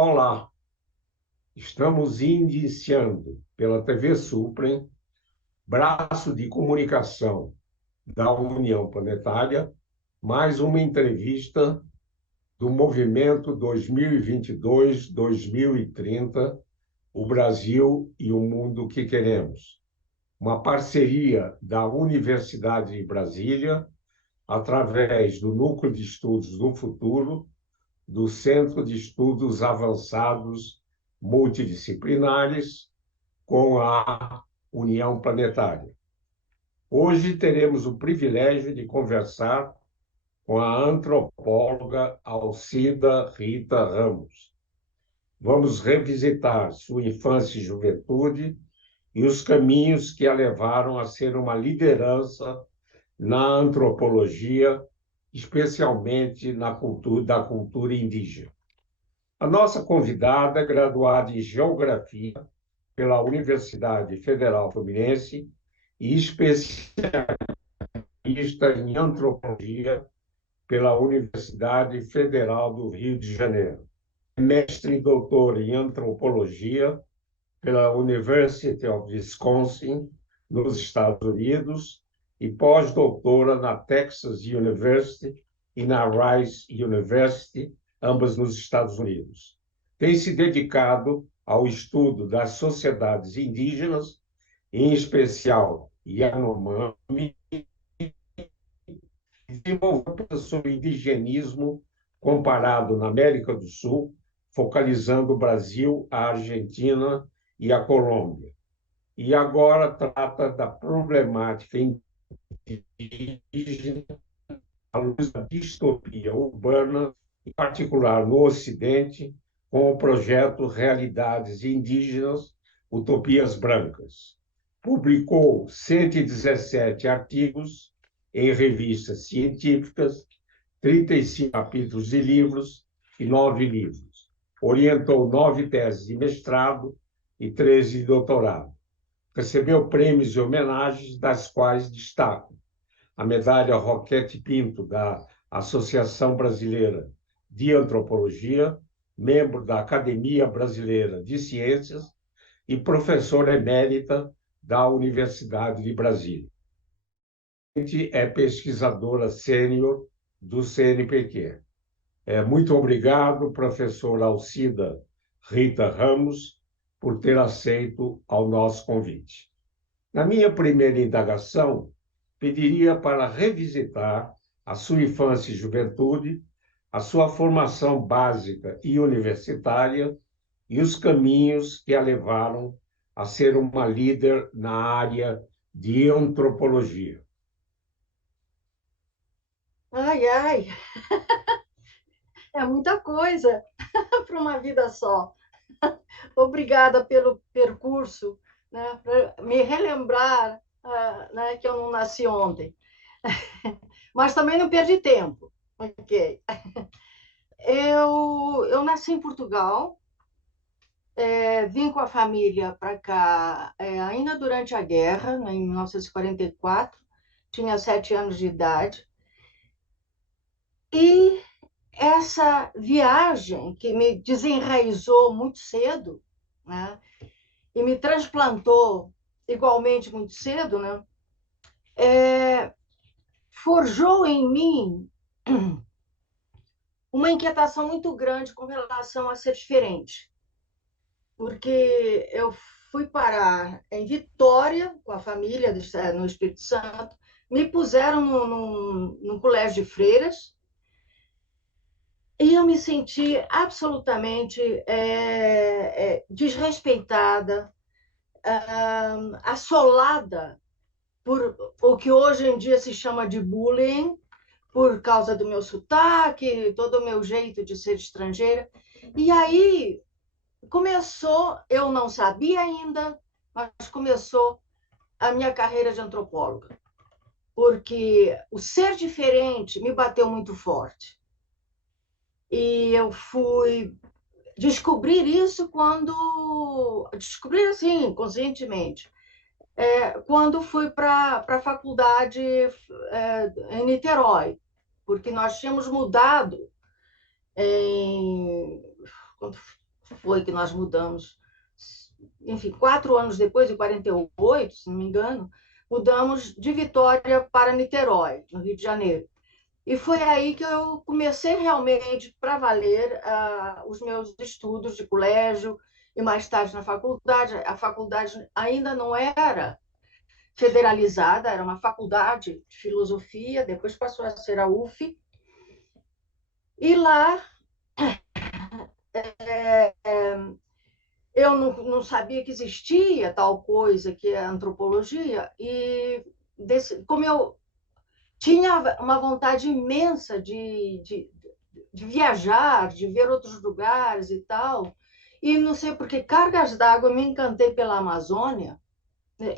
Olá, estamos iniciando pela TV Suprem, braço de comunicação da União Planetária, mais uma entrevista do Movimento 2022-2030, o Brasil e o Mundo que Queremos. Uma parceria da Universidade de Brasília, através do Núcleo de Estudos do Futuro, do Centro de Estudos Avançados Multidisciplinares, com a União Planetária. Hoje teremos o privilégio de conversar com a antropóloga Alcida Rita Ramos. Vamos revisitar sua infância e juventude e os caminhos que a levaram a ser uma liderança na antropologia, especialmente na cultura indígena. A nossa convidada é graduada em Geografia pela Universidade Federal Fluminense e especialista em Antropologia pela Universidade Federal do Rio de Janeiro. É mestre e doutor em Antropologia pela University of Wisconsin, nos Estados Unidos, e pós-doutora na Texas University e na Rice University, ambas nos Estados Unidos. Tem se dedicado ao estudo das sociedades indígenas, em especial Yanomami, e desenvolveu sobre o indigenismo comparado na América do Sul, focalizando o Brasil, a Argentina e a Colômbia. E agora trata da problemática indígena à luz da distopia urbana, em particular no Ocidente, com o projeto Realidades Indígenas, Utopias Brancas. Publicou 117 artigos em revistas científicas, 35 capítulos de livros e 9 livros. Orientou 9 teses de mestrado e 13 de doutorado. Recebeu prêmios e homenagens, das quais destaco a medalha Roquete Pinto, da Associação Brasileira de Antropologia, membro da Academia Brasileira de Ciências e professora emérita da Universidade de Brasília. É pesquisadora sênior do CNPq. Muito obrigado, professora Alcida Rita Ramos, por ter aceito ao nosso convite. Na minha primeira indagação, pediria para revisitar a sua infância e juventude, a sua formação básica e universitária e os caminhos que a levaram a ser uma líder na área de antropologia. Ai, ai, é muita coisa para uma vida só. Obrigada pelo percurso, né, para me relembrar, né, que eu não nasci ontem. Mas também não perdi tempo. Ok. Eu nasci em Portugal, vim com a família para cá ainda durante a guerra, né, em 1944, tinha 7 anos de idade. E essa viagem que me desenraizou muito cedo, né, e me transplantou igualmente muito cedo, né, forjou em mim uma inquietação muito grande com relação a ser diferente, porque eu fui parar em Vitória com a família no Espírito Santo, me puseram num colégio de freiras e eu me senti absolutamente desrespeitada, assolada por o que hoje em dia se chama de bullying, por causa do meu sotaque, todo o meu jeito de ser estrangeira. E aí começou, eu não sabia ainda, mas começou a minha carreira de antropóloga, porque o ser diferente me bateu muito forte. E eu fui descobrir isso quando... Descobrir, assim, conscientemente. Quando fui para a faculdade em Niterói, porque nós tínhamos mudado em foi que nós mudamos, enfim, 4 anos depois, em 48, se não me engano, mudamos de Vitória para Niterói, no Rio de Janeiro. E foi aí que eu comecei realmente, para valer, os meus estudos de colégio e mais tarde na faculdade. A faculdade ainda não era federalizada, era uma faculdade de filosofia, depois passou a ser a UF. E lá eu não sabia que existia tal coisa que é antropologia, e como eu tinha uma vontade imensa de viajar, de ver outros lugares e tal, e não sei por que cargas d'água me encantei pela Amazônia.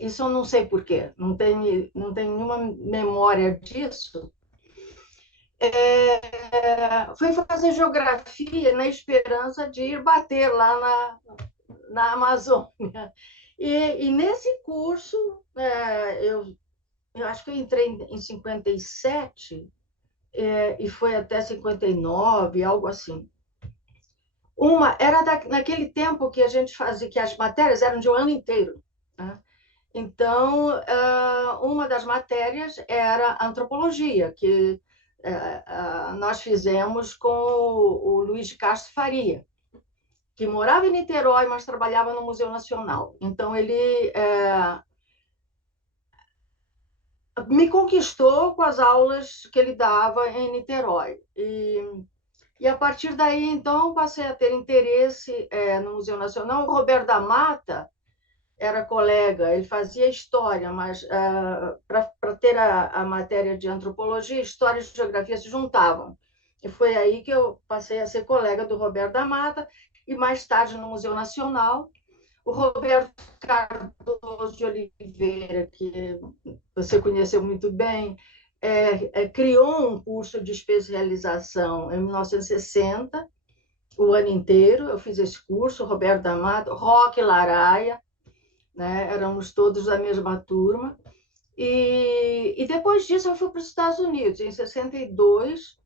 Isso eu não sei por quê, não tenho nenhuma memória disso. Fui fazer geografia na esperança de ir bater lá na Amazônia. E nesse curso, eu acho que eu entrei em 57, e foi até 59, algo assim. Era naquele tempo que a gente fazia, que as matérias eram de um ano inteiro, né? Então, uma das matérias era antropologia, que nós fizemos com o Luiz de Castro Faria, que morava em Niterói, mas trabalhava no Museu Nacional. Então, ele me conquistou com as aulas que ele dava em Niterói. E a partir daí, então, passei a ter interesse no Museu Nacional. O Roberto da Mata era colega, ele fazia história, mas para ter a matéria de antropologia, história e geografia se juntavam. E foi aí que eu passei a ser colega do Roberto da Mata, e mais tarde no Museu Nacional. O Roberto Cardoso de Oliveira, que você conheceu muito bem, criou um curso de especialização em 1960, o ano inteiro. Eu fiz esse curso, Roberto da Mata, Roque Laraia, né? Éramos todos da mesma turma. E depois disso eu fui para os Estados Unidos, em 62,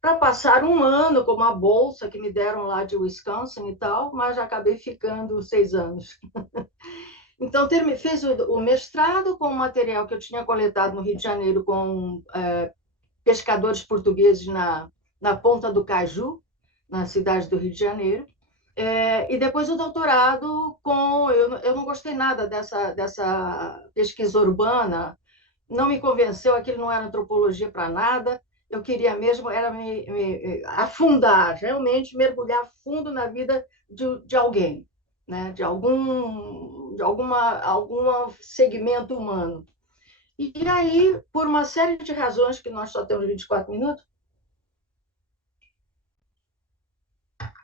para passar um ano com uma bolsa que me deram lá de Wisconsin e tal, mas acabei ficando 6 anos. Então, fiz o mestrado com o material que eu tinha coletado no Rio de Janeiro com pescadores portugueses na Ponta do Caju, na cidade do Rio de Janeiro. E depois o doutorado eu não gostei nada dessa pesquisa urbana, não me convenceu, aquilo não era antropologia para nada. Eu queria mesmo era me afundar, realmente mergulhar fundo na vida de alguém, né? Algum segmento humano. E aí, por uma série de razões, que nós só temos 24 minutos,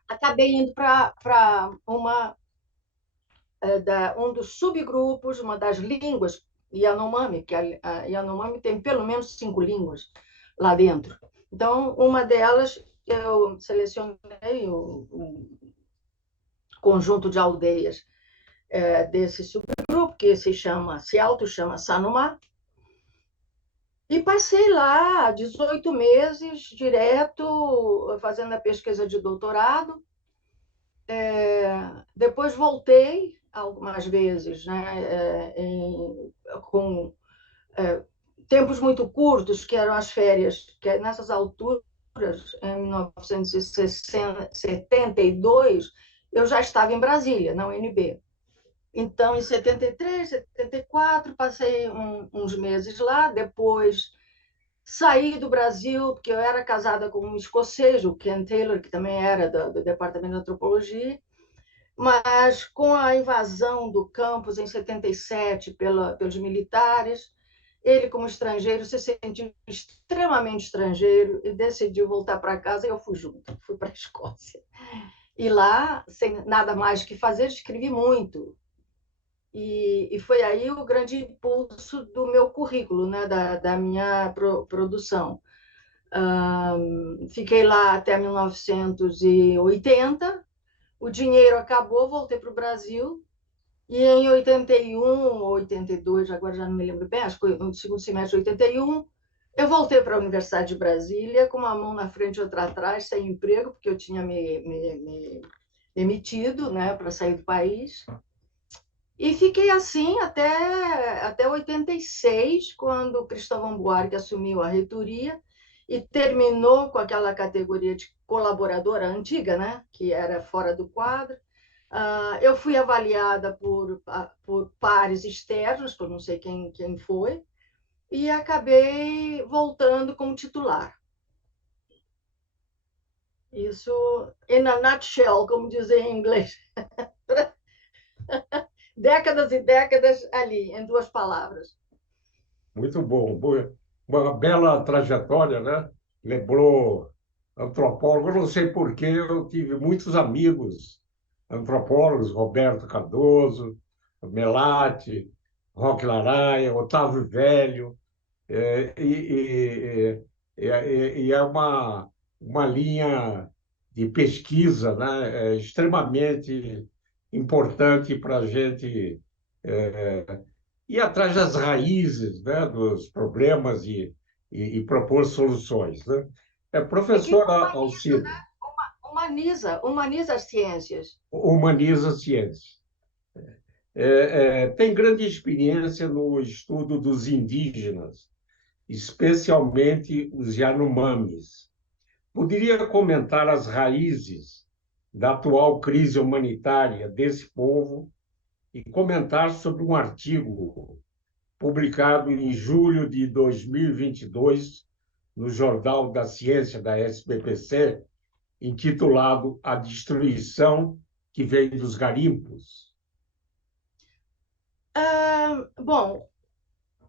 acabei indo para um dos subgrupos, uma das línguas Yanomami, que a Yanomami tem pelo menos 5 línguas lá dentro. Então, uma delas, eu selecionei o conjunto de aldeias desse subgrupo, que se auto-chama Sanumá, e passei lá 18 meses direto fazendo a pesquisa de doutorado. Depois voltei algumas vezes, né, com tempos muito curtos, que eram as férias, que nessas alturas, em 1972, eu já estava em Brasília, na UNB. Então, em 73, 74, passei uns meses lá, depois saí do Brasil, porque eu era casada com um escocês, o Ken Taylor, que também era do Departamento de Antropologia, mas com a invasão do campus em 77 pelos militares, ele, como estrangeiro, se sentiu extremamente estrangeiro e decidiu voltar para casa, e eu fui junto, fui para a Escócia. E lá, sem nada mais que fazer, escrevi muito. E foi aí o grande impulso do meu currículo, né, da minha produção. Fiquei lá até 1980, o dinheiro acabou, voltei para o Brasil, e em 81 ou 82, agora já não me lembro bem, acho que no segundo semestre de 81, eu voltei para a Universidade de Brasília, com uma mão na frente e outra atrás, sem emprego, porque eu tinha me emitido, né, para sair do país. E fiquei assim até 86, quando Cristóvão Buarque assumiu a reitoria e terminou com aquela categoria de colaboradora antiga, né, que era fora do quadro. Eu fui avaliada por pares externos, que eu não sei quem foi, e acabei voltando como titular. Isso, in a nutshell, como dizem em inglês. Décadas e décadas ali, em duas palavras. Muito bom. Uma bela trajetória, né? Lembrou antropólogo. Eu não sei por quê, eu tive muitos amigos antropólogos, Roberto Cardoso, Melati, Roque Laraia, Otávio Velho, é, e é uma linha de pesquisa, né? Extremamente importante para a gente ir atrás das raízes, né? Dos problemas e propor soluções, né? E que Professora Alcida, humaniza as ciências. humaniza a ciência. Tem grande experiência no estudo dos indígenas, especialmente os Yanomamis. Poderia comentar as raízes da atual crise humanitária desse povo e comentar sobre um artigo publicado em julho de 2022 no Jornal da Ciência da SBPC, intitulado A Destruição que Vem dos Garimpos. Bom,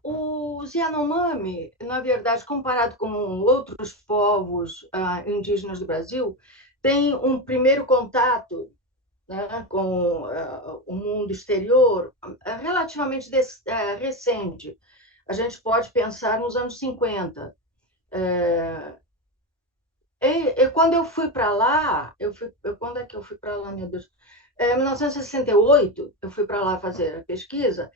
os Yanomami, na verdade, comparado com outros povos indígenas do Brasil, têm um primeiro contato, né, com o mundo exterior relativamente recente. A gente pode pensar nos anos 50. Quando eu fui para lá, quando é que eu fui para lá, meu Deus? Em 1968, eu fui para lá fazer a pesquisa.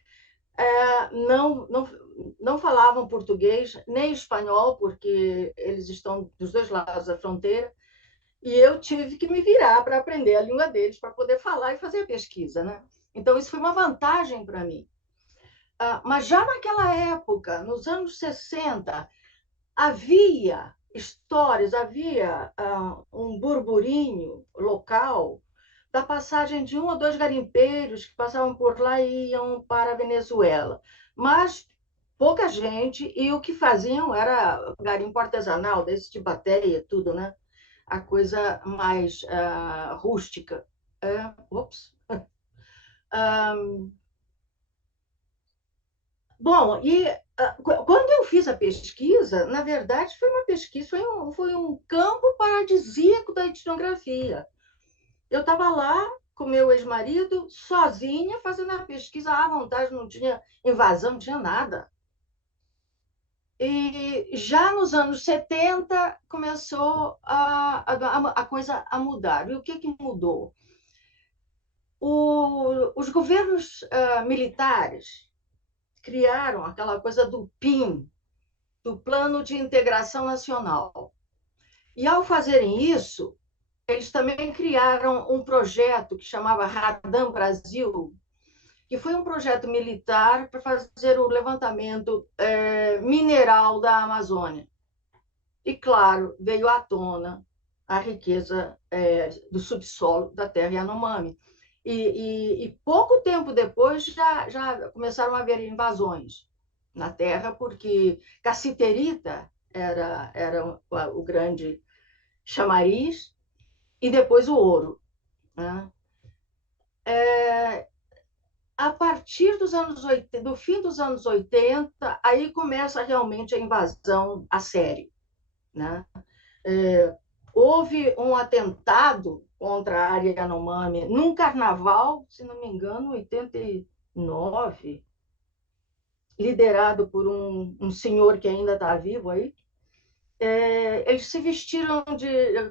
Não falavam português nem espanhol, porque eles estão dos dois lados da fronteira, e eu tive que me virar para aprender a língua deles, para poder falar e fazer a pesquisa, né? Então, isso foi uma vantagem para mim. Mas já naquela época, nos anos 60, havia histórias, havia um burburinho local da passagem de um ou dois garimpeiros que passavam por lá e iam para a Venezuela. Mas pouca gente, e o que faziam era garimpo artesanal, desse de bateia, tudo, né? A coisa mais rústica. Ops. Bom, quando eu fiz a pesquisa, na verdade, foi uma pesquisa, foi um campo paradisíaco da etnografia. Eu estava lá com meu ex-marido, sozinha, fazendo a pesquisa à vontade, não tinha invasão, não tinha nada. E já nos anos 70 começou a coisa a mudar. E o que mudou? Os governos militares criaram aquela coisa do PIN, do Plano de Integração Nacional. E, ao fazerem isso, eles também criaram um projeto que chamava Radam Brasil, que foi um projeto militar para fazer o levantamento mineral da Amazônia. E, claro, veio à tona a riqueza do subsolo da terra Yanomami. E pouco tempo depois já começaram a haver invasões na terra, porque cassiterita era o grande chamariz, e depois o ouro, né? A partir do fim dos anos 80, aí começa realmente a invasão a sério, né? Houve um atentado contra a área Yanomami num carnaval, se não me engano, 89, liderado por um senhor que ainda está vivo aí. Eles se vestiram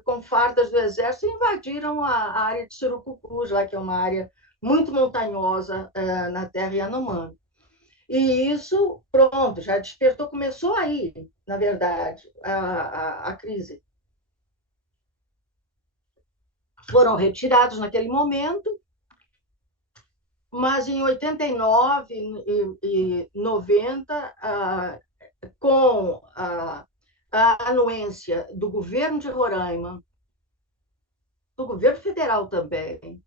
com fardas do exército e invadiram a área de Surucucus, lá, que é uma área muito montanhosa na terra Yanomami. E isso, pronto, já despertou, começou aí, na verdade, a crise. foram retirados naquele momento, mas em 89 e 90, com a anuência do governo de Roraima, do governo federal também,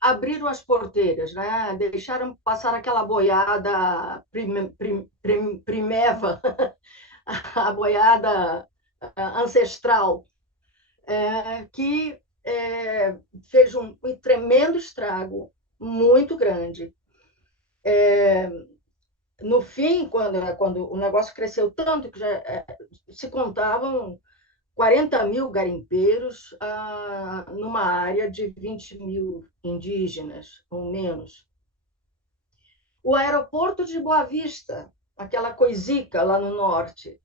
abriram as porteiras, né? Deixaram passar aquela boiada primeva, a boiada ancestral, que fez um tremendo estrago, muito grande. No fim, quando o negócio cresceu tanto que já se contavam 40.000 garimpeiros numa área de 20.000 indígenas, ou menos. O aeroporto de Boa Vista, aquela coisica lá no norte,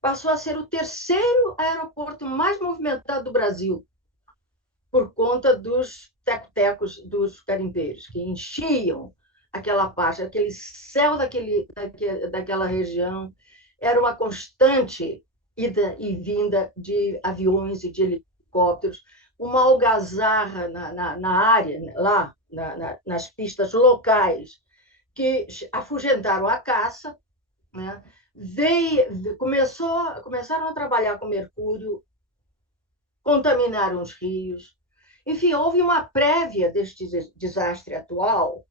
passou a ser o terceiro aeroporto mais movimentado do Brasil, por conta dos tecos dos garimpeiros, que enchiam aquela parte, aquele céu daquela região. Era uma constante ida e vinda de aviões e de helicópteros, uma algazarra na área, lá, nas pistas locais, que afugentaram a caça, né? Começaram a trabalhar com mercúrio, contaminaram os rios. Enfim, houve uma prévia deste desastre atual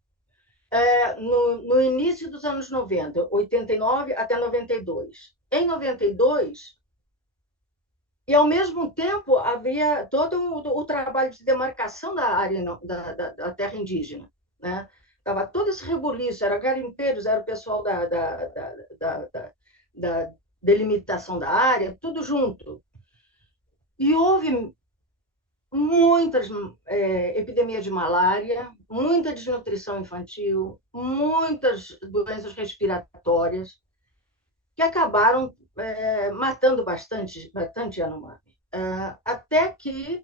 no início dos anos 90, 89 até 92. Em 92, e ao mesmo tempo havia todo o trabalho de demarcação da área da terra indígena, né? Estava todo esse rebuliço, era garimpeiros, era o pessoal da delimitação da área, tudo junto. E houve muitas epidemias de malária, muita desnutrição infantil, muitas doenças respiratórias, que acabaram matando bastante Yanomami. Até que,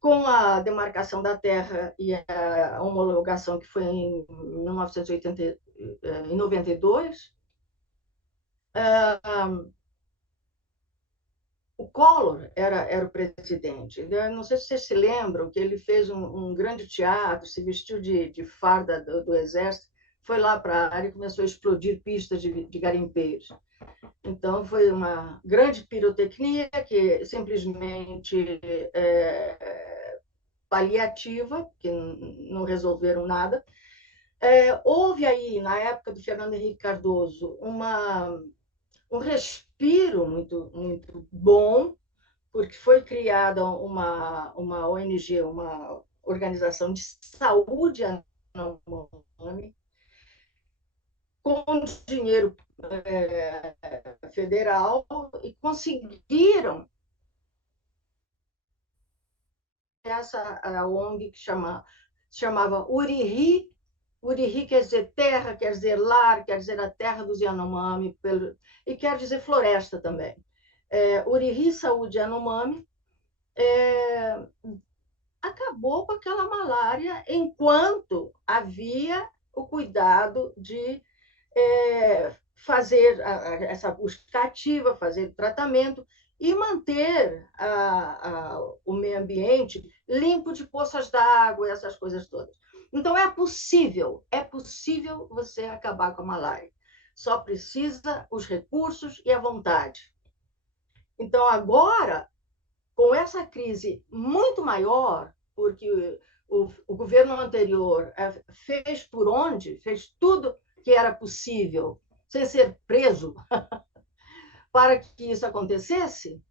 com a demarcação da terra e a homologação, que foi em 1992, o Collor era o presidente. Eu não sei se vocês se lembram que ele fez um grande teatro, se vestiu de farda do Exército, foi lá para a área e começou a explodir pistas de garimpeiros. Então, foi uma grande pirotecnia que simplesmente paliativa, que não resolveram nada. Houve aí, na época do Fernando Henrique Cardoso, um respiro muito, muito bom, porque foi criada uma ONG, uma organização de saúde Yanomami, com dinheiro federal, e conseguiram essa ONG que chamava Uriri. Uriri quer dizer terra, quer dizer lar, quer dizer a terra dos Yanomami, e quer dizer floresta também. Uriri Saúde Yanomami acabou com aquela malária enquanto havia o cuidado de fazer essa busca ativa, fazer o tratamento e manter o meio ambiente limpo de poças d'água, essas coisas todas. Então, é possível você acabar com a malária. Só precisa os recursos e a vontade. Então, agora, com essa crise muito maior, porque o governo anterior fez por onde, fez tudo que era possível, sem ser preso, para que isso acontecesse,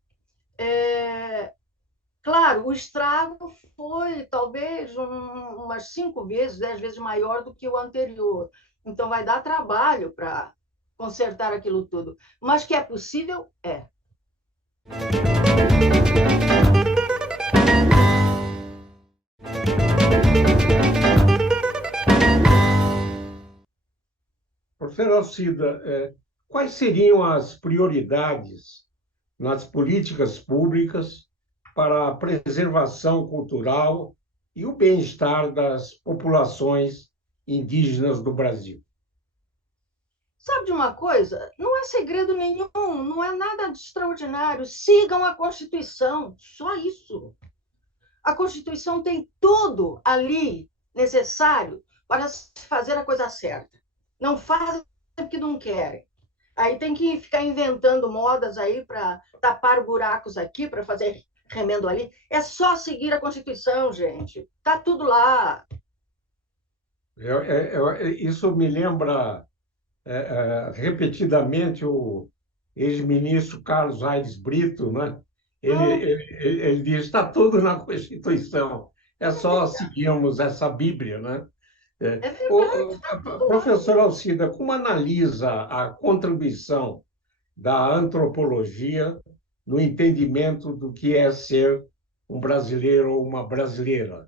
claro, o estrago foi talvez umas 5 vezes, 10 vezes maior do que o anterior. Então, vai dar trabalho para consertar aquilo tudo. Mas que é possível, é. Professora Alcida, quais seriam as prioridades nas políticas públicas para a preservação cultural e o bem-estar das populações indígenas do Brasil? Sabe de uma coisa? Não é segredo nenhum, não é nada de extraordinário. Sigam a Constituição, só isso. A Constituição tem tudo ali necessário para se fazer a coisa certa. Não fazem porque não querem. Aí tem que ficar inventando modas aí para tapar buracos aqui, para fazer remendo ali. É só seguir a Constituição, gente. Tá tudo lá. Isso me lembra repetidamente o ex-ministro Carlos Aires Brito, né? Hum, Ele diz: está tudo na Constituição, é é só verdade, seguirmos essa Bíblia, né? é verdade, tá tudo lá. Professor Alcida, como analisa a contribuição da antropologia no entendimento do que é ser um brasileiro ou uma brasileira?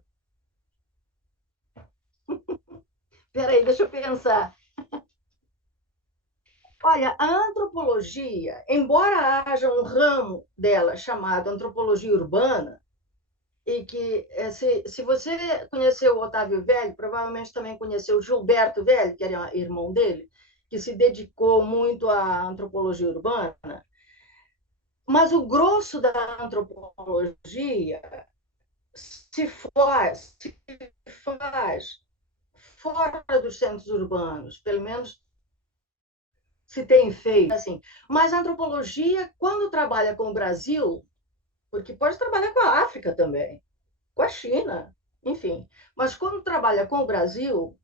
Peraí, deixa eu pensar. Olha, a antropologia, embora haja um ramo dela chamado antropologia urbana, e que se você conheceu o Otávio Velho, provavelmente também conheceu o Gilberto Velho, que era irmão dele, que se dedicou muito à antropologia urbana, mas o grosso da antropologia se faz fora dos centros urbanos, pelo menos se tem feito assim. Mas a antropologia, quando trabalha com o Brasil, porque pode trabalhar com a África também, com a China, enfim. Mas quando trabalha com o Brasil,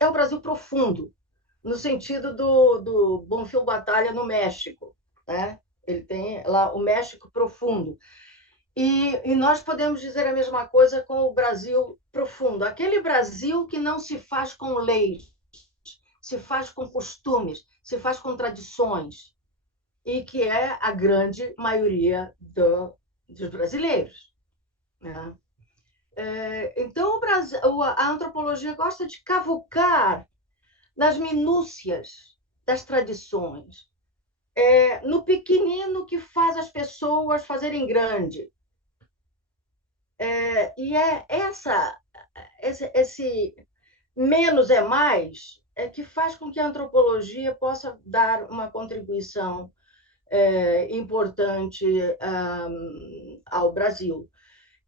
é o Brasil profundo, no sentido do Bonfim Batalha no México. Né? Ele tem lá o México profundo. E nós podemos dizer a mesma coisa com o Brasil profundo. Aquele Brasil que não se faz com leis, se faz com costumes, se faz com tradições, e que é a grande maioria dos brasileiros. Né? Então, a antropologia gosta de cavucar nas minúcias das tradições, no pequenino que faz as pessoas fazerem grande. E é esse menos é mais que faz com que a antropologia possa dar uma contribuição importante ao Brasil.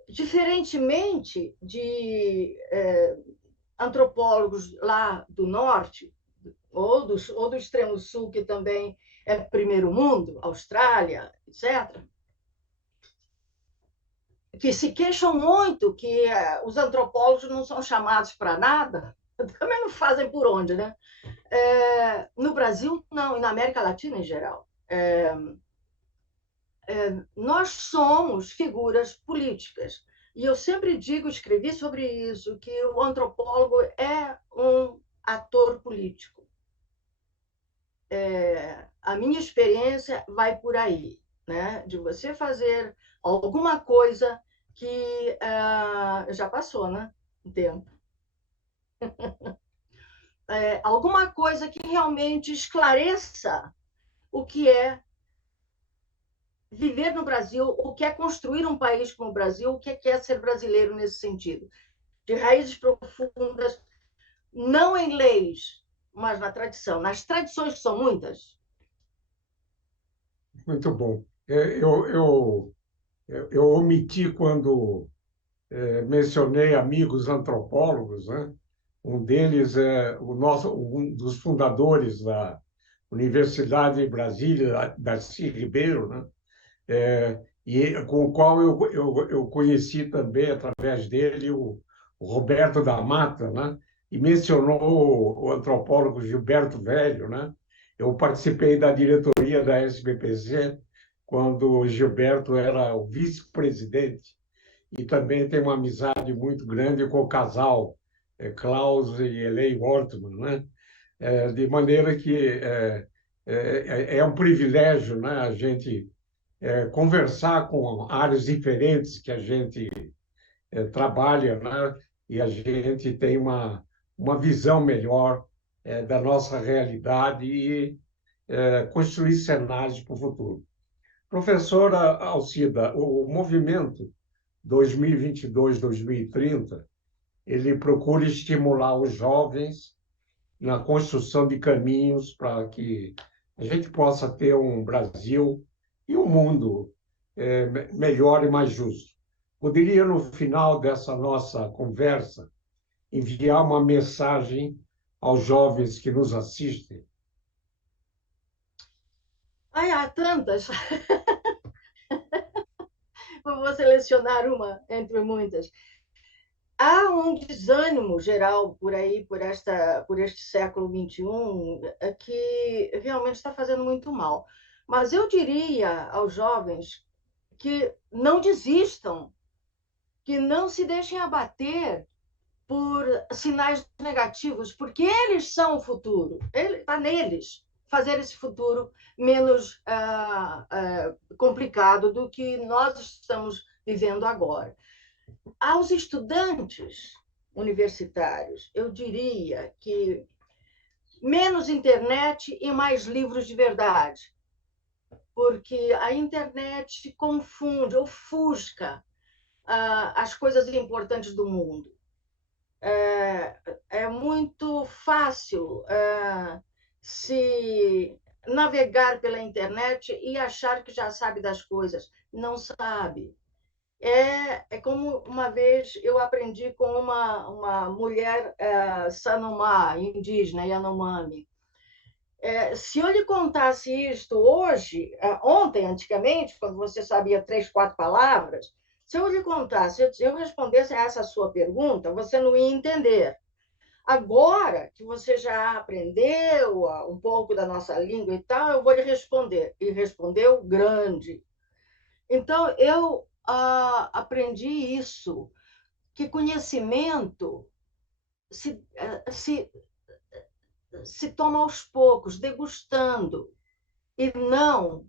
Diferentemente de antropólogos lá do norte, ou do extremo sul, que também é primeiro mundo, Austrália, etc., que se queixam muito que os antropólogos não são chamados para nada, também não fazem por onde, né? No Brasil, não, e na América Latina em geral. Nós somos figuras políticas. E eu sempre digo, escrevi sobre isso, que o antropólogo é um ator político. A minha experiência vai por aí, né? De você fazer alguma coisa que já passou, né? O tempo. Alguma coisa que realmente esclareça o que é viver no Brasil, o que é construir um país como o Brasil, o que é ser brasileiro nesse sentido. De raízes profundas, não em leis, mas na tradição. Nas tradições, que são muitas. Muito bom. Eu omiti quando mencionei amigos antropólogos, né? Um deles é um dos fundadores da Universidade de Brasília, Darcy Ribeiro, né? E com o qual eu conheci também, através dele, o Roberto da Mata, né? E mencionou o antropólogo Gilberto Velho, né? Eu participei da diretoria da SBPC quando o Gilberto era o vice-presidente e também tem uma amizade muito grande com o casal Klaus e Elaine Wortmann, né? De maneira que é um privilégio, né? A gente conversar com áreas diferentes que a gente trabalha, né? E a gente tem uma visão melhor da nossa realidade e construir cenários para o futuro. Professora Alcida, o movimento 2022-2030, ele procura estimular os jovens na construção de caminhos para que a gente possa ter um Brasil e um mundo melhor e mais justo. Poderia, no final dessa nossa conversa, enviar uma mensagem aos jovens que nos assistem? Ai, há tantas. Vou selecionar uma entre muitas. Há um desânimo geral por aí, por este século XXI, que realmente está fazendo muito mal. Mas eu diria aos jovens que não desistam, que não se deixem abater por sinais negativos, porque eles são o futuro. Está neles fazer esse futuro menos complicado do que nós estamos vivendo agora. Aos estudantes universitários, eu diria que menos internet e mais livros de verdade, porque a internet confunde, ofusca as coisas importantes do mundo. É muito fácil se navegar pela internet e achar que já sabe das coisas. Não sabe. É como uma vez eu aprendi com uma mulher Sanomá, indígena, Yanomami. Se eu lhe contasse isto hoje, ontem, antigamente, quando você sabia 3, 4 palavras, se eu lhe contasse, se eu respondesse a essa sua pergunta, você não ia entender. Agora que você já aprendeu um pouco da nossa língua e tal, eu vou lhe responder. E respondeu grande. Então, eu aprendi isso, que conhecimento se toma aos poucos, degustando, e não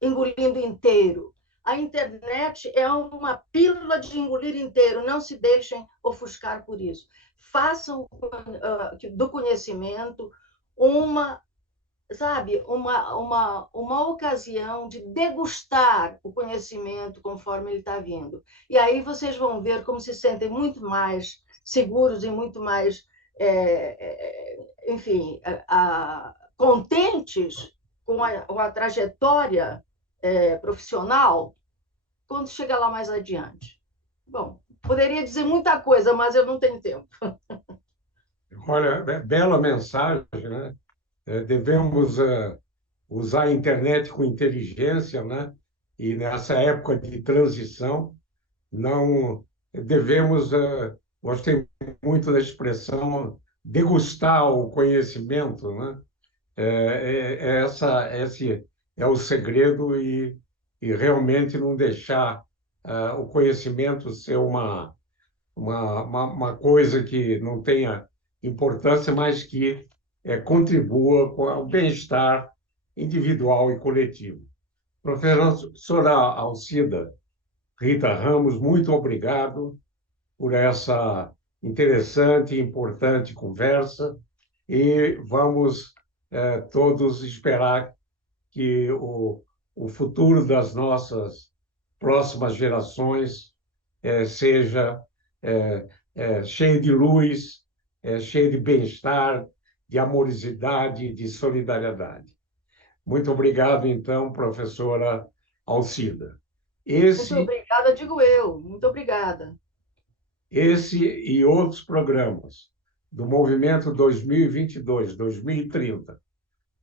engolindo inteiro. A internet é uma pílula de engolir inteiro, não se deixem ofuscar por isso. Façam do conhecimento uma, sabe, uma ocasião de degustar o conhecimento conforme ele está vindo. E aí vocês vão ver como se sentem muito mais seguros e muito mais, enfim, contentes com a trajetória profissional quando chega lá mais adiante. Bom, poderia dizer muita coisa, mas eu não tenho tempo. Olha, bela mensagem, né? Devemos usar a internet com inteligência, né? E nessa época de transição, não devemos, gostei muito da expressão, degustar o conhecimento, né? Esse é o segredo e realmente não deixar o conhecimento ser uma coisa que não tenha importância, mas que contribua com o bem-estar individual e coletivo. Professora Alcida Rita Ramos, muito obrigado por essa interessante e importante conversa e vamos todos esperar que o futuro das nossas próximas gerações seja cheio de luz, cheio de bem-estar, de amorosidade, de solidariedade. Muito obrigado, então, professora Alcida. Muito obrigada, digo eu. Muito obrigada. Esse e outros programas do Movimento 2022-2030,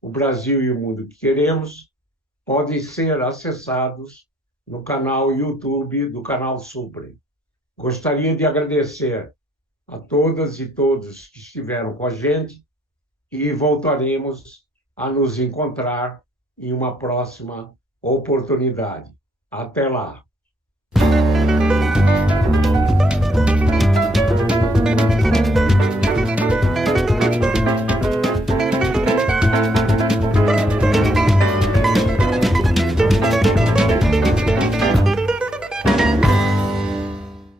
o Brasil e o Mundo que Queremos, podem ser acessados no canal YouTube do Canal Supre. Gostaria de agradecer a todas e todos que estiveram com a gente e voltaremos a nos encontrar em uma próxima oportunidade. Até lá!